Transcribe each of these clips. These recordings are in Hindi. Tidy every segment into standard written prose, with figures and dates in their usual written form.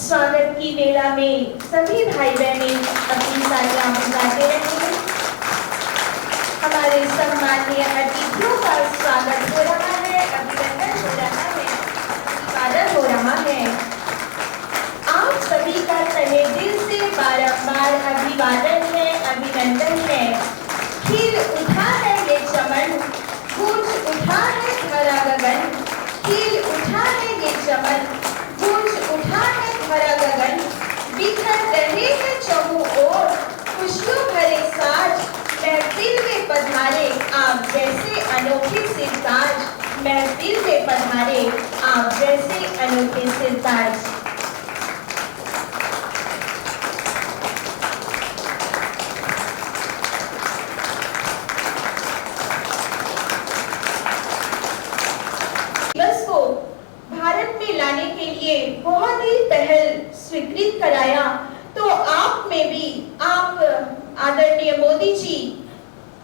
स्वागत की वेला में सभी भाई बहने अपनी सालियां बुलाते रहेंगे। हमारे सम्मानीय अतिथियों का स्वागत हो रहा है, अभिनंदन हो रहा है, स्वागत हो रहा है। आप सभी का तहे दिल से बारंबार अभिवादन है, अभिनंदन है। खिल उठा है ये चमन, गूंज उठा है धरा गगन, खिल उठा है ये चमन, गूंज उठा है धरा गगन, बिखर रहे हैं चहुं ओर खुशियों भरे साज, महफिल में पधारे आप जैसे अनोखे सिरताज, महफिल में पधारे आप जैसे अनोखे सिरताज। दिवस को भारत में लाने के लिए बहुत ही पहल स्वीकृत कराया, तो आप में भी आप आदरणीय मोदी जी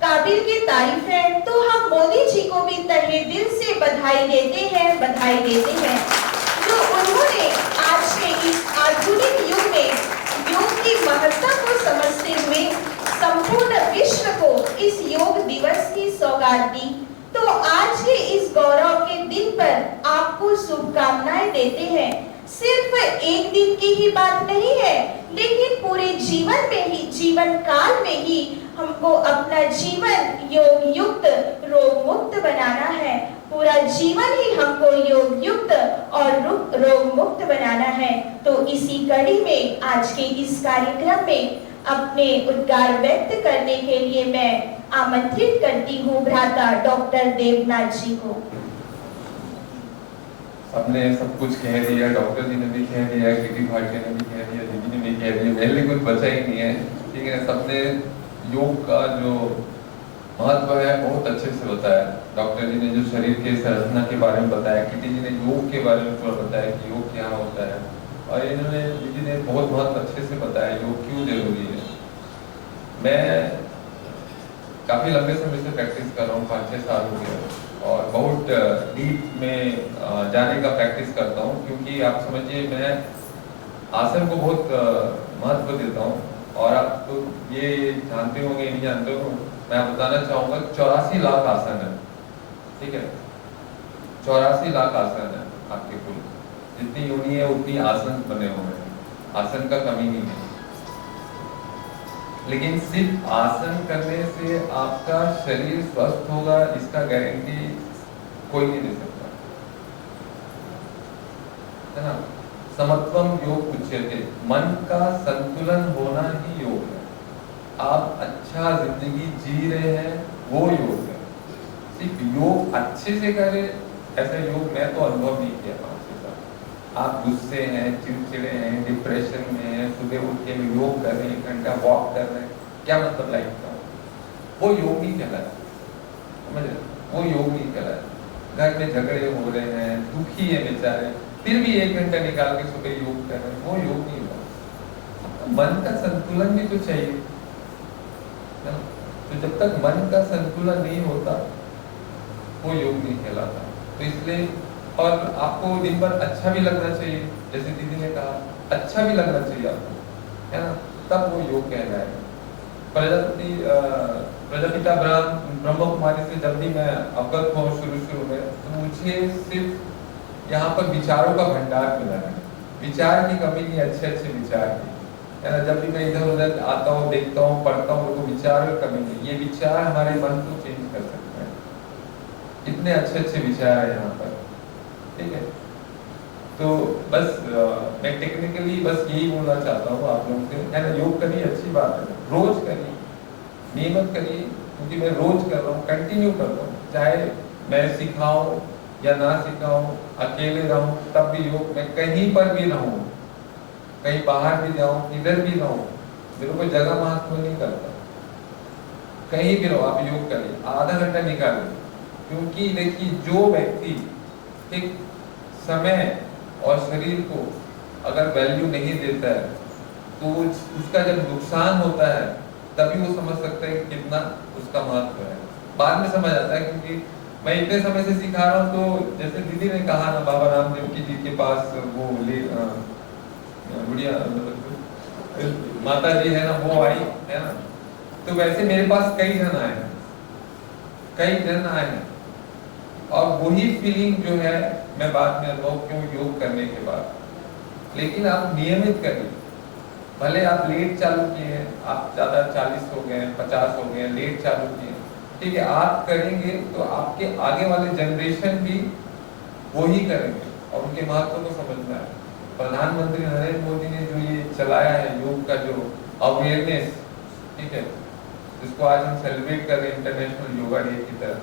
काबिल की तारीफ है, तो हम मोदी जी को भी तहे दिल से बधाई देते हैं, बधाई देते हैं जो उन्होंने आज के इस आधुनिक युग में योग की महत्ता को समझते हुए संपूर्ण विश्व को इस योग दिवस की सौगात दी। तो आज के इस गौरव के दिन पर आपको शुभकामनाएं देते हैं। सिर्फ एक दिन की ही बात नहीं है, लेकिन पूरे जीवन में ही, जीवन काल में ही हमको अपना जीवन योग युक्त रोग मुक्त बनाना है। पूरा जीवन ही हमको योग युक्त और रोग मुक्त बनाना है। तो इसी कड़ी में आज के इस कार्यक्रम में अपने उद्गार व्यक्त करने के लिए मैं आमंत्रित करती हूँ भ्राता डॉक्टर देवनाथ जी को। सबने सब कुछ कह दिया, डॉक्टर जी ने भी कह दिया, किटी भाटिया ने भी कह दिया, दीदी ने भी कह दिया, मेरे लिए कुछ बचा ही नहीं है। ठीक है, सबने योग का जो महत्व है बहुत अच्छे से बताया। डॉक्टर जी ने जो शरीर के संरचना के बारे में बताया, किटी जी ने योग के बारे में थोड़ा बताया कि योग क्या होता है, और इन्होंने दीदी ने बहुत अच्छे से बताया योग क्यों जरूरी है। मैं काफी लंबे समय से प्रैक्टिस कर रहा हूँ, 5-6 साल हो गए, और बहुत डीप में जाने का प्रैक्टिस करता हूँ, क्योंकि आप समझिए मैं आसन को बहुत महत्व देता हूँ। और आप तो ये जानते होंगे नहीं जानते हो, मैं बताना चाहूँगा 84 लाख आसन है। ठीक है, 84 लाख आसन है आपके कुल, जितनी योनि है उतनी आसन बने हुए हैं, आसन का कमी नहीं है। लेकिन सिर्फ आसन करने से आपका शरीर स्वस्थ होगा इसका गारंटी कोई नहीं दे सकता, है ना। समत्वम योग उच्यते, मन का संतुलन होना ही योग है। आप अच्छा जिंदगी जी रहे हैं वो योग है। सिर्फ योग अच्छे से करें ऐसा योग मैं तो अनुभव नहीं किया 5-6 साल। आप गुस्से हैं, चिड़चिड़े हैं, डिप्रेशन में हैं, सुबह उठ के योग कर रहे हैं, 1 घंटा वॉक कर रहे हैं, क्या मतलब लाइफ का? वो योग नहीं कहलाता, समझ रहे? वो योग नहीं कहलाता। घर में झगड़े हो रहे हैं, दुखी है बेचारे, फिर भी 1 घंटा निकाल के सुबह योग कर रहे हैं, वो योग नहीं होगा। मन का संतुलन भी तो चाहिए, तो जब तक मन का संतुलन नहीं होता वो योग नहीं कहलाता। तो इसलिए, और आपको दिन भर अच्छा भी लगना चाहिए, जैसे दीदी ने कहा अच्छा भी लगना चाहिए आपको, है ना, तब वो योग कहलाएगा। प्रजापिता ब्रह्म कुमारी से जब भी मैं अवगत हुआ शुरू में, तो मुझे सिर्फ यहाँ पर विचारों का भंडार मिला है। विचार की कमी नहीं, अच्छे विचार की, है ना। जब भी मैं इधर उधर आता हूँ, देखता हूँ, पढ़ता हूँ, तो विचार की कमी नहीं। ये विचार हमारे मन को चेंज कर सकते हैं, इतने अच्छे विचार है यहाँ पर। ठीक है, तो बस मैं टेक्निकली बस यही बोलना चाहता हूँ आप लोगों से, है ना। योग करिए, अच्छी बात है, रोज करिए, नियमित करिए, क्योंकि मैं रोज कर रहा हूँ, कंटिन्यू कर रहा हूँ, चाहे मैं सिखाऊं या ना सिखाऊं, अकेले रहूं तब भी योग, मैं कहीं पर भी रहूं, कहीं बाहर भी जाऊं, इधर भी रहूं, मेरे को जगह महत्व नहीं करता, कहीं भी रहो आप योग करिए, आधा घंटा निकालिए। क्योंकि देखिए, जो व्यक्ति एक समय और शरीर को अगर वैल्यू नहीं देता है, तो उसका जब नुकसान होता है तभी वो समझ सकता है कि कितना उसका महत्व है। बाद में समझ आता है, क्योंकि मैं इतने समय से सिखा रहा हूँ, तो जैसे दीदी ने कहा ना, बाबा रामदेव जी के पास वो माता जी है ना, वो आई है ना, तो वैसे मेरे पास कई जन आए हैं, कई जन आए हैं, और वही फीलिंग जो है मैं बाद में अनुभव क्यों योग करने के बाद। लेकिन आप नियमित करिए, भले आप लेट चालू किए, आप ज्यादा 40 हो गए, 50 हो गए, लेट चालू किए, ठीक है, आप करेंगे तो आपके आगे वाले जनरेशन भी वही करेंगे और उनके महत्व को समझना है। प्रधानमंत्री नरेंद्र मोदी ने जो ये चलाया है योग का जो अवेयरनेस, ठीक है, जिसको आज हम सेलिब्रेट कर रहे हैं इंटरनेशनल योगा डे की तरह,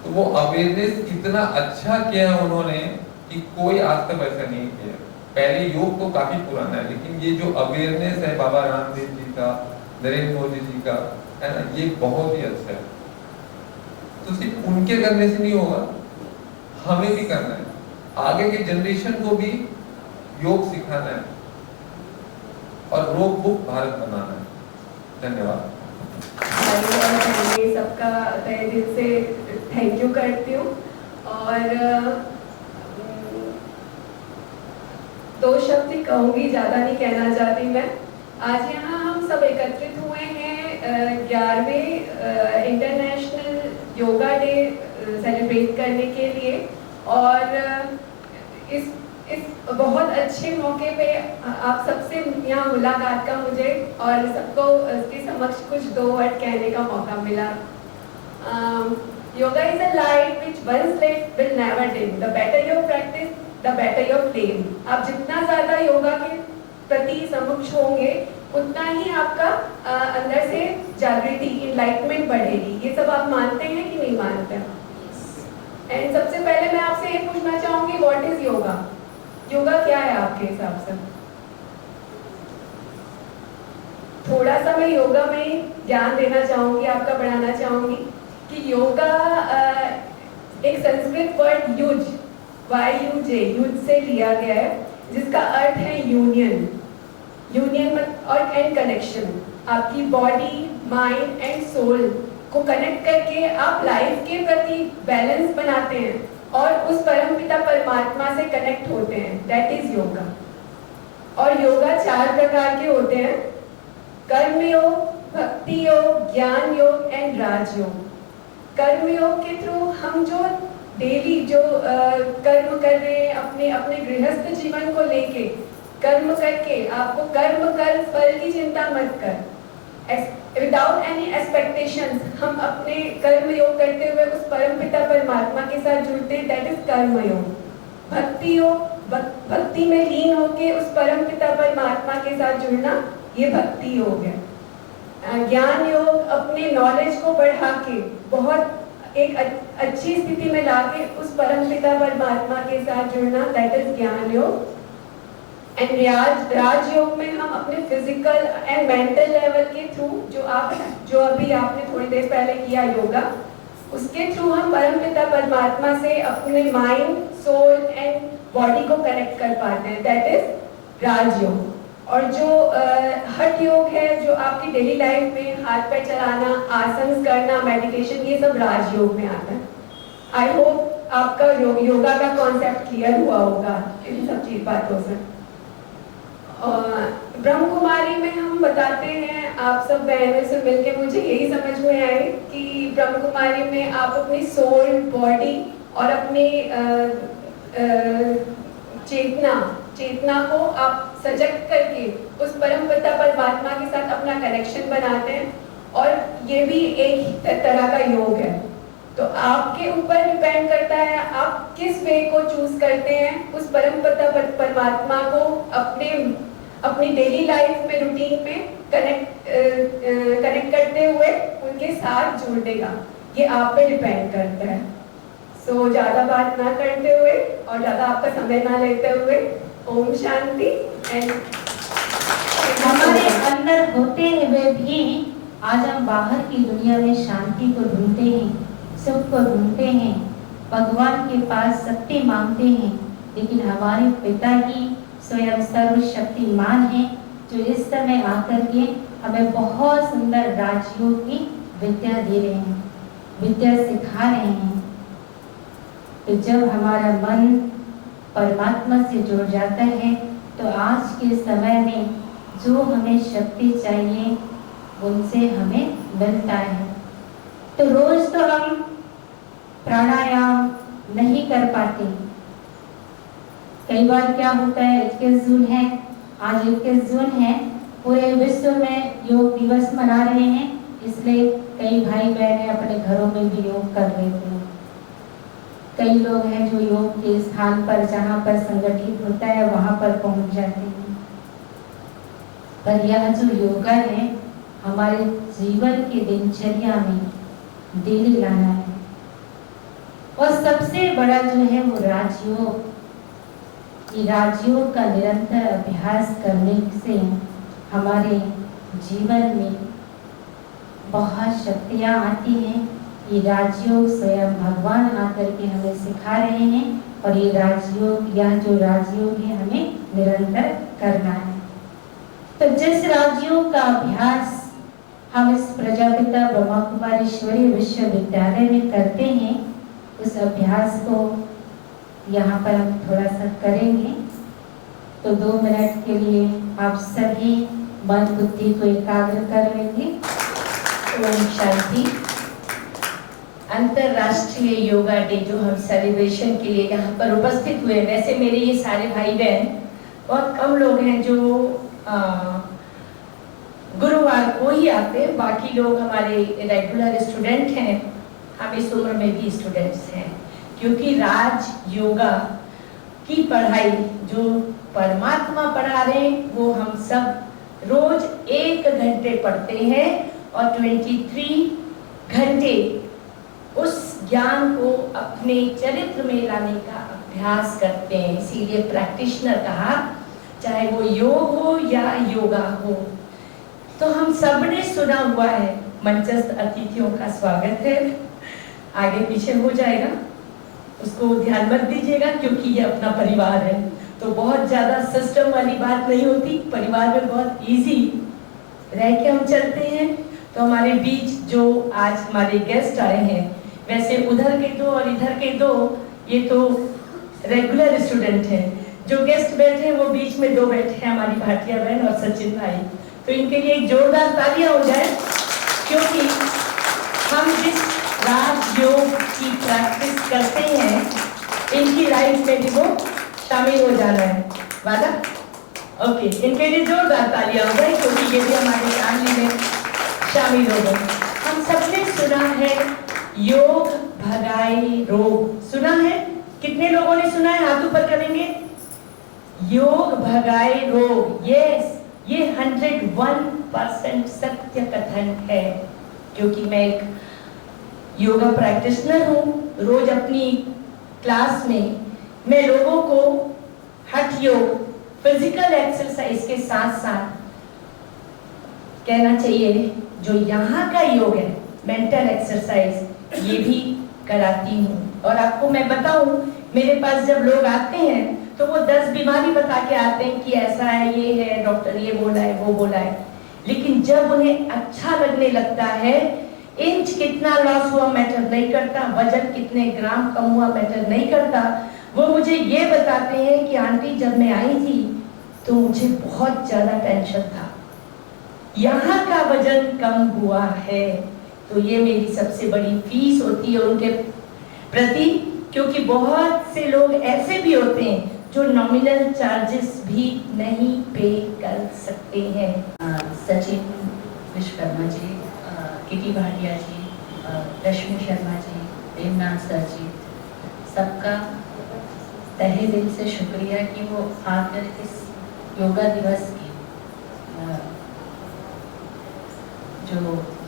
तो वो अवेयरनेस इतना अच्छा किया है उन्होंने कि कोई आज तक ऐसा नहीं किया। पहले योग तो काफी पुराना है, लेकिन ये जो अवेयरनेस है बाबा रामदेव जी का, नरेंद्र मोदी जी का, है ना, ये बहुत ही अच्छा है। तो सिर्फ उनके करने से नहीं होगा, हमें भी करना है, आगे के जनरेशन को भी योग सिखाना है और रोग मुक्त भारत बनाना है। धन्यवाद। सबका तहे दिल से थैंक यू करती हूँ। और दो शब्द ही कहूँगी, ज़्यादा नहीं कहना चाहती मैं। आज यहाँ हम सब एकत्रित हुए हैं 11वें इंटरनेशनल योगा डे सेलिब्रेट करने के लिए, और इस बहुत अच्छे मौके पे आप सबसे यहाँ मुलाकात का मुझे और सबको इसके समक्ष कुछ 2 वर्ड कहने का मौका मिला। Yoga is a light which once lit will never dim. The better your practice, the better your flame. आप जितना ज़्यादा योगा के प्रति समक्ष होंगे, उतना ही आपका अंदर से जागृति, इनलाइटमेंट बढ़ेगी। ये सब आप मानते हैं कि नहीं मानते हैं? एंड सबसे पहले मैं आपसे ये पूछना चाहूँगी, व्हाट इज योगा? योगा क्या है आपके हिसाब से? थोड़ा सा मैं योगा में ध्यान देना चाहूँगी, आपका बढ़ाना चाहूँगी कि योगा एक Sanskrit word use, YUJ, use से लिया गया है, जिसका अर्थ है यूनियन। यूनियन और एंड कनेक्शन, आपकी बॉडी, माइंड एंड सोल को कनेक्ट करके आप लाइफ के प्रति बैलेंस बनाते हैं और उस परमपिता परमात्मा से कनेक्ट होते हैं। That is yoga. और योगा 4 प्रकार के होते हैं: कर्म योग, भक्ति योग, ज्ञान योग एंड राजयोग। कर्म योग के थ्रू हम जो डेली जो कर्म कर रहे हैं, अपने अपने गृहस्थ जीवन को लेके कर्म करके, आपको कर्म कर फल की चिंता मत कर, विदाउट एनी एक्सपेक्टेशंस हम अपने कर्म योग करते हुए उस परम पिता परमात्मा के साथ जुड़ते हैं। दैट इज कर्म योग। भक्ति योग, भक्ति में लीन होके उस परम पिता परमात्मा के साथ जुड़ना, ये भक्ति योग है। ज्ञान योग, अपने नॉलेज को बढ़ा के बहुत एक अच्छी स्थिति में लाके उस परम पिता परमात्मा के साथ जुड़ना, दैट इज ज्ञान योग। एंड राजयोग में हम अपने फिजिकल एंड मेंटल लेवल के थ्रू जो अभी आपने थोड़ी देर पहले किया योगा, उसके थ्रू हम परम पिता परमात्मा से अपने माइंड, सोल एंड बॉडी को कनेक्ट कर पाते हैं। दैट इज राजयोग। और जो हठ योग है, जो आपकी डेली लाइफ में हाथ पैर चलाना, आसन करना, मेडिटेशन, ये सब राजयोग में आता है। आई होप आपका योगा का कॉन्सेप्ट क्लियर हुआ होगा इन सब चीज बातों से। ब्रह्म कुमारी में हम बताते हैं, आप सब बहनों से मिलके मुझे यही समझ में आए कि ब्रह्म कुमारी में आप अपनी सोल, बॉडी और अपनी चेतना को आप सजग करके उस परम पिता परमात्मा के साथ अपना कनेक्शन बनाते हैं, और ये भी एक तरह का योग है। तो आपके ऊपर डिपेंड करता है आप किस वे को चूज करते हैं उस परम पिता परमात्मा को अपनी डेली लाइफ में, रूटीन में कनेक्ट करते हुए उनके साथ जुड़ने का, ये आप पे डिपेंड करता है। सो ज्यादा बात ना करते हुए और ज्यादा आपका समय ना लेते हुए, ओम शांति। एंड हमारे अंदर होते हुए भी आज हम बाहर की दुनिया में शांति को ढूंढते हैं, सुख को ढूंढते हैं, भगवान के पास शक्ति मांगते हैं, लेकिन हमारे पिता ही स्वयं सर्वशक्तिमान हैं, जो इस समय आकर के हमें बहुत सुंदर राजयोग की विद्या दे रहे हैं, विद्या सिखा रहे हैं। तो जब हमारा मन परमात्मा से जुड़ जाता है, तो आज के समय में जो हमें शक्ति चाहिए उनसे हमें मिलता है। तो रोज तो हम प्राणायाम नहीं कर पाते। कई बार क्या होता है, 21 जून है, आज 21 जून है, पूरे विश्व में योग दिवस मना रहे हैं, इसलिए कई भाई बहनें अपने घरों में भी योग कर लेते हैं। कई लोग हैं जो योग के स्थान पर, जहाँ पर संगठित होता है, वहां पर पहुंच जाते हैं। पर यह जो योगा है हमारे जीवन की दिनचर्या में डेली लाना है। और सबसे बड़ा जो है वो राजयोग। ये राजयोग का निरंतर अभ्यास करने से हमारे जीवन में बहुत शक्तियाँ आती हैं। ये राजयोग स्वयं भगवान आकर के हमें सिखा रहे हैं और ये राजयोग, यह जो राजयोग है हमें निरंतर करना है। तो जिस राजयोग का अभ्यास हम इस प्रजापिता ब्रह्मा कुमारीश्वरी विश्वविद्यालय में करते हैं, उस अभ्यास को यहाँ पर हम थोड़ा सा करेंगे। तो 2 मिनट के लिए आप सभी मन बुद्धि को एकाग्र कर लेंगे। ओम शांति। अंतरराष्ट्रीय योगा डे जो हम सेलिब्रेशन के लिए यहाँ पर उपस्थित हुए, वैसे मेरे ये सारे भाई बहन बहुत कम लोग हैं जो गुरुवार को ही आते हैं, बाकी लोग हमारे रेगुलर स्टूडेंट हैं, हम इस उम्र में भी स्टूडेंट्स हैं। क्योंकि राज योगा की पढ़ाई जो परमात्मा पढ़ा रहे हैं वो हम सब रोज 1 घंटे पढ़ते हैं और 23 घंटे उस ज्ञान को अपने चरित्र में लाने का अभ्यास करते हैं। इसीलिए प्रैक्टिशनर कहा, चाहे वो योग हो या योगा हो। तो हम सब ने सुना हुआ है, मंचस्थ अतिथियों का स्वागत है, आगे पीछे हो जाएगा, उसको ध्यान मत दीजिएगा क्योंकि ये अपना परिवार है। तो बहुत ज्यादा सिस्टम वाली बात नहीं होती, परिवार में बहुत इजी रह के हम चलते हैं। तो हमारे बीच जो आज हमारे गेस्ट आए हैं, वैसे उधर के 2 और इधर के 2 ये तो रेगुलर स्टूडेंट हैं। जो गेस्ट बैठे हैं वो बीच में 2 बैठे हैं, हमारी भाटिया बहन और सचिन भाई। तो इनके लिए एक जोरदार तालियां हो जाए, क्योंकि हम जिस राजयोग की प्रैक्टिस करते हैं इनकी लाइफ में भी वो शामिल हो जाना है। वादा? ओके, इनके लिए जोरदार तालियां हो जाए क्योंकि ये भी हमारे फैमिली में शामिल हो गए। हम सबने सुना है योग भगाए रोग, सुना है? कितने लोगों ने सुना है? हाथ ऊपर करेंगे। योग भगाए रोग, यस, ये 101% सत्य कथन है। क्योंकि मैं एक योगा प्रैक्टिशनर हूँ, रोज अपनी क्लास में मैं लोगों को हठ योग, फिजिकल एक्सरसाइज के साथ साथ कहना चाहिए जो यहाँ का योग है, मेंटल एक्सरसाइज, ये भी कराती हूँ। और आपको मैं बताऊं, मेरे पास जब लोग आते हैं तो वो 10 बीमारी बता के आते हैं कि ऐसा है, ये है, डॉक्टर ये बोला है, वो बोला है। लेकिन जब उन्हें अच्छा लगने लगता है, इंच कितना लॉस हुआ मैटर नहीं करता, वजन कितने ग्राम कम हुआ मैटर नहीं करता, वो मुझे ये बताते हैं कि आंटी जब मैं आई थी तो मुझे बहुत ज्यादा टेंशन था, यहाँ का वजन कम हुआ है। तो ये मेरी सबसे बड़ी फीस होती है उनके प्रति, क्योंकि बहुत से लोग ऐसे भी होते हैं जो नॉमिनल चार्जेस भी नहीं पे कर सकते हैं। सचिन विश्वकर्मा जी, किटी भाटिया जी, रश्मि शर्मा जी, देवनाथ सर जी, सबका तहे दिल से शुक्रिया कि वो आकर इस योगा दिवस की जो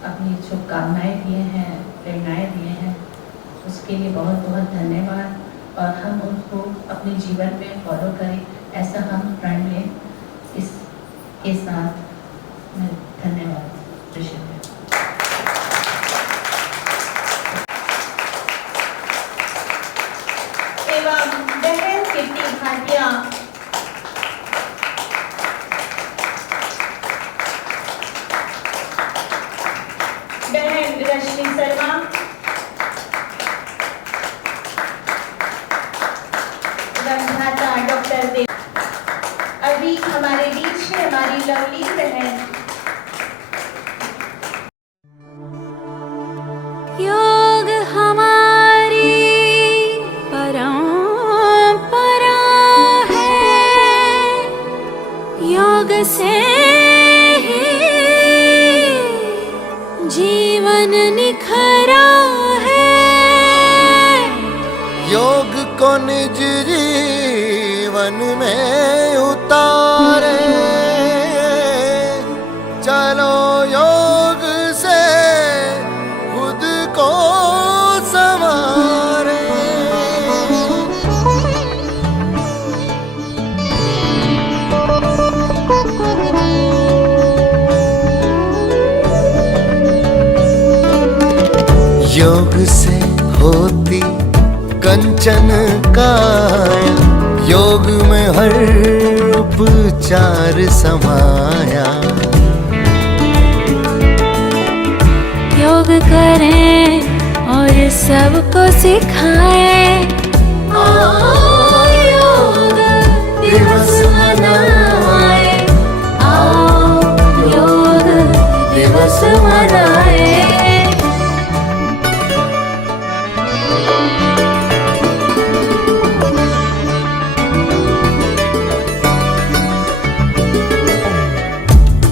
अपनी शुभकामनाएं दिए हैं, प्रेरणाएं दिए हैं, उसके लिए बहुत बहुत धन्यवाद। और हम उनको अपने जीवन में फॉलो करें, ऐसा हम प्रण लें। इसके साथ मैं धन्यवाद ऋषि। एवं बहन किटी भाटिया, बहन रश्मि शर्मा, डॉक्टर देव, अभी अभी हमारे बीच है हमारी लवली बहन। योग हमारी परंपरा है, योग से ही जीवन निखरा है। योग को निज जीवन में उतारे, चलो योग से खुद को संवारे। योग से होती कंचन काया, योग में हर उपचार समाया। योग करें और सबको सिखाएं, आओ योग दिवस मनाएं, आओ योग दिवस मनाएं।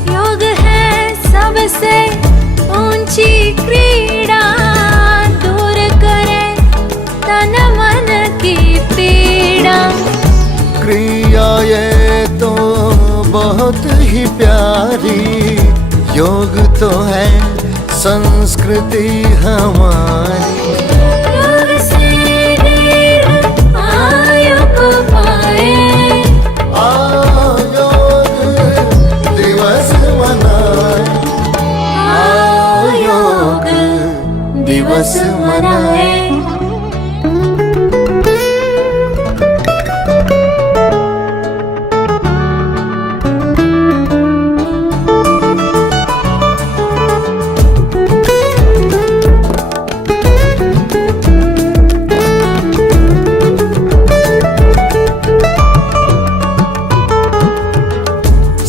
योग है सबसे ऊंची क्रीड़ा, दूर करे तन मन की पीड़ा। क्रिया ये तो बहुत ही प्यारी, योग तो है संस्कृति हमारी। योग से दीर्घ आयु को पाए, आओ योग दिवस मनाए, आओ योग दिवस मनाए।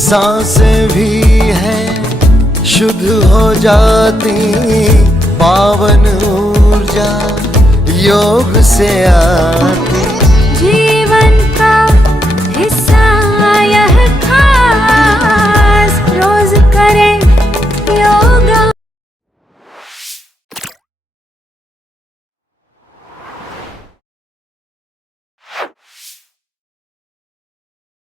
सांसें भी हैं शुद्ध हो जाती, पावन ऊर्जा योग से आती। जीवन का हिस्सा